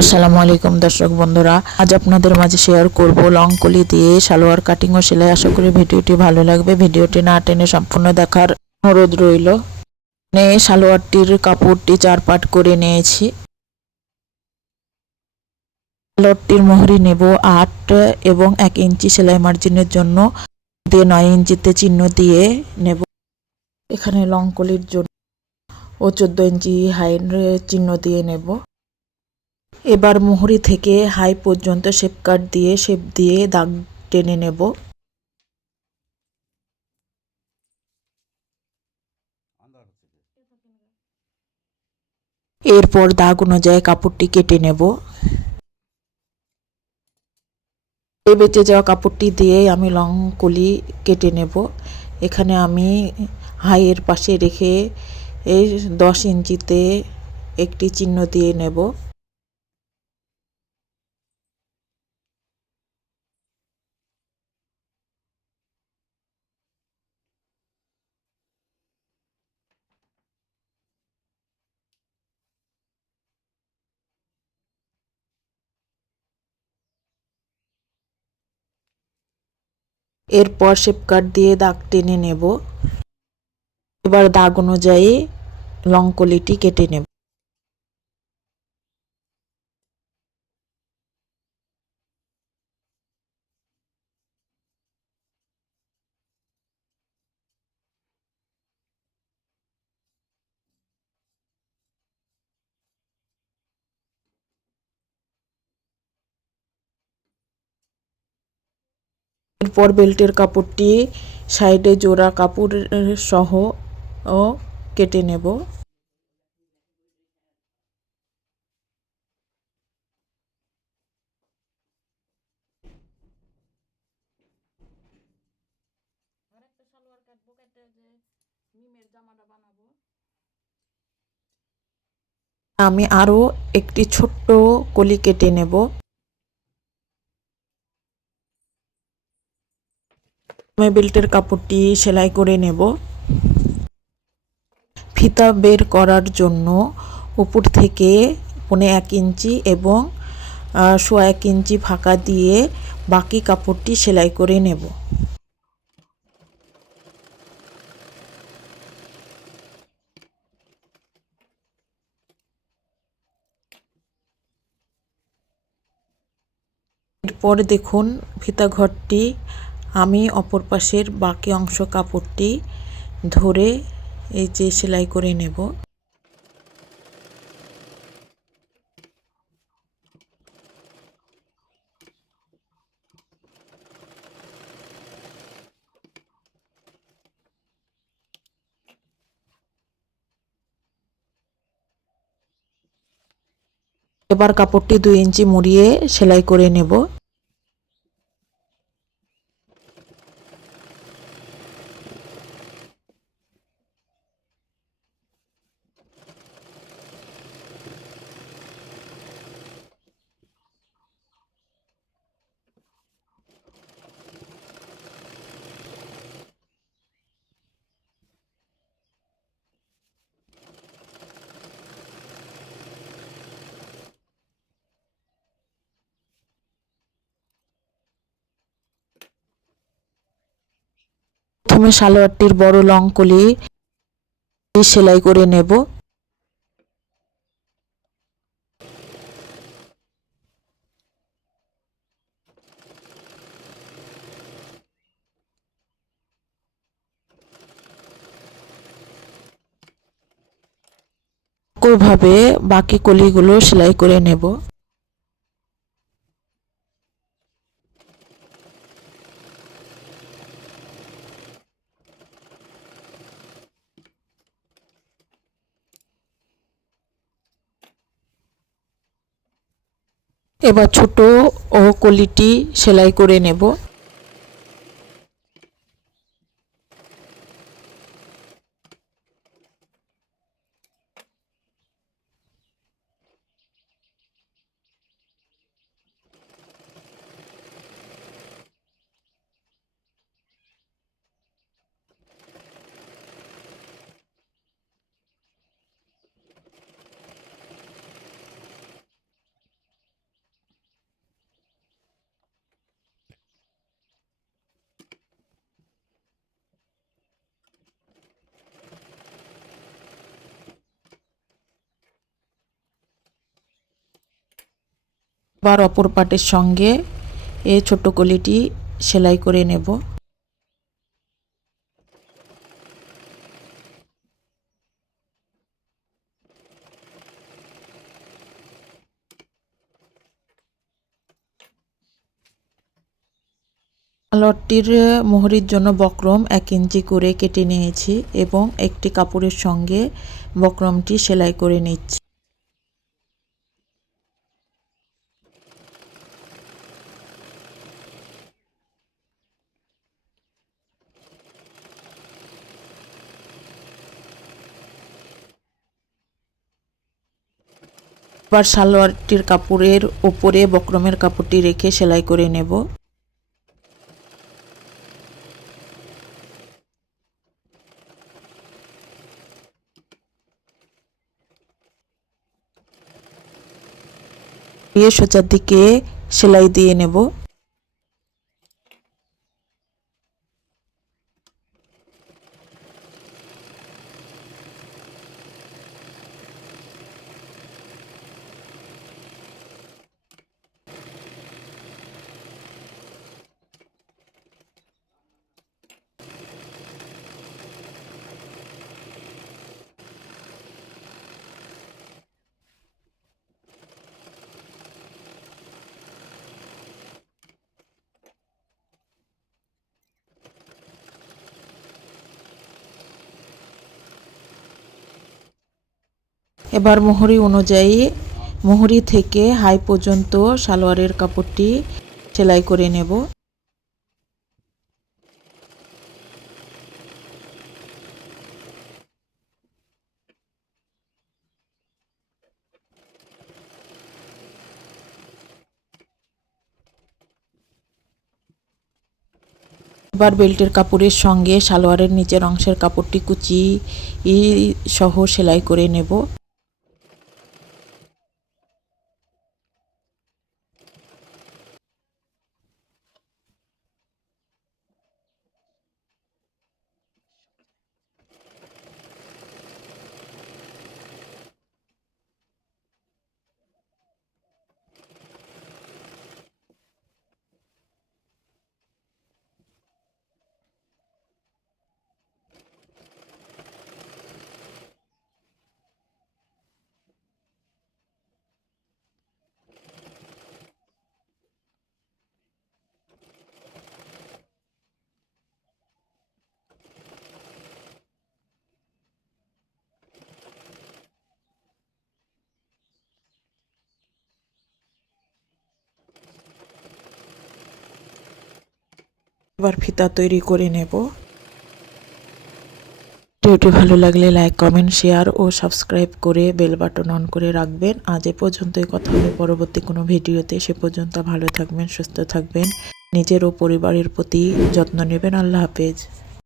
আসসালামু আলাইকুম দর্শক বন্ধুরা, আজ আপনাদের মাঝে শেয়ার করব লং কলি দিয়ে সালোয়ার কাটিং ও সেলাই। আশা করি ভিডিওটি ভালো লাগবে। ভিডিওটি না টেনে সম্পূর্ণ দেখার অনুরোধ রইল। নে সালোয়ারটির কাপড়টি চার পাট করে নিয়েছি। সালোয়ারটির মোহরি নেব আট এবং এক ইঞ্চি সেলাই মার্জিনের জন্য। দিয়ে নয় ইঞ্চিতে চিহ্ন দিয়ে নেব। এখানে লং কলির জন্য ও চোদ্দ ইঞ্চি হাইট চিহ্ন দিয়ে নেব। এবার মুহুরি থেকে হাই পর্যন্ত শেপ কাট দিয়ে শেপ দিয়ে দাগ টেনে নেব। এরপর দাগ অনুযায়ী কাপড়টি কেটে নেব। বেঁচে যাওয়া কাপড়টি দিয়ে আমি লং কলি কেটে নেব। এখানে আমি হাইয়ের পাশে রেখে এই দশ ইঞ্চিতে একটি চিহ্ন দিয়ে নেব। এরপর শেপ কাট দিয়ে দাগ টেনে নেব। এবার দাগ অনুযায়ী লং কলিটি কেটে নেব। এরপর বেল্টের কাপড়টি সাইডে জোড়া কাপড় সহ ও কেটে নেব। আমি আরও একটি ছোট্ট কলি কেটে নেব। আমি বেল্টের কাপড়টি সেলাই করে নেব। ফিতা বের করার জন্য উপর থেকে পনে এক ইঞ্চি এবং সোয়া এক ইঞ্চি ফাঁকা দিয়ে বাকি কাপড়টি সেলাই করে নেব। এরপর দেখুন ফিতা ঘরটি আমি অপর পাশের বাকি অংশ কাপড়টি ধরে এই যে সেলাই করে নেব। এবার কাপড়টি দুই ইঞ্চি মুড়িয়ে সেলাই করে নেব। প্রথমে সালোয়ারটির বড় লং কলি সেলাই করে নেব। ভাবে বাকি কলিগুলো সেলাই করে নেব। এবার ছোট ও কলিটি সেলাই করে নেব। আবার অপর পাটের সঙ্গে এই ছোট কলিটি সেলাই করে নেব। লটটির মোহরির জন্য বক্রম এক ইঞ্চি করে কেটে নিয়েছি এবং একটি কাপড়ের সঙ্গে বক্রমটি সেলাই করে নিচ্ছি। এবার সালোয়ারটির কাপড়ের ওপরে বক্রমের কাপড়টি রেখে সেলাই করে নেব। দিয়ে সোজার দিকে সেলাই দিয়ে নেব। এবার মোহরি অনুযায়ী, মোহরি থেকে হাই পর্যন্ত সালোয়ারের কাপড়টি সেলাই করে নেব। এবার বেল্টের কাপড়ের সঙ্গে সালোয়ারের নিচের অংশের কাপড়টি কুচি সহ সেলাই করে নেব। এবার ফিতা তৈরি করে নেব। ভিডিওটি ভালো লাগলে লাইক, কমেন্ট, শেয়ার ও সাবস্ক্রাইব করে বেল বাটন অন করে রাখবেন। আজ এ পর্যন্তই, কথা হবে পরবর্তী কোনো ভিডিওতে। সে পর্যন্ত ভালো থাকবেন, সুস্থ থাকবেন। নিজের ও পরিবারের প্রতি যত্ন নেবেন। আল্লাহ হাফেজ।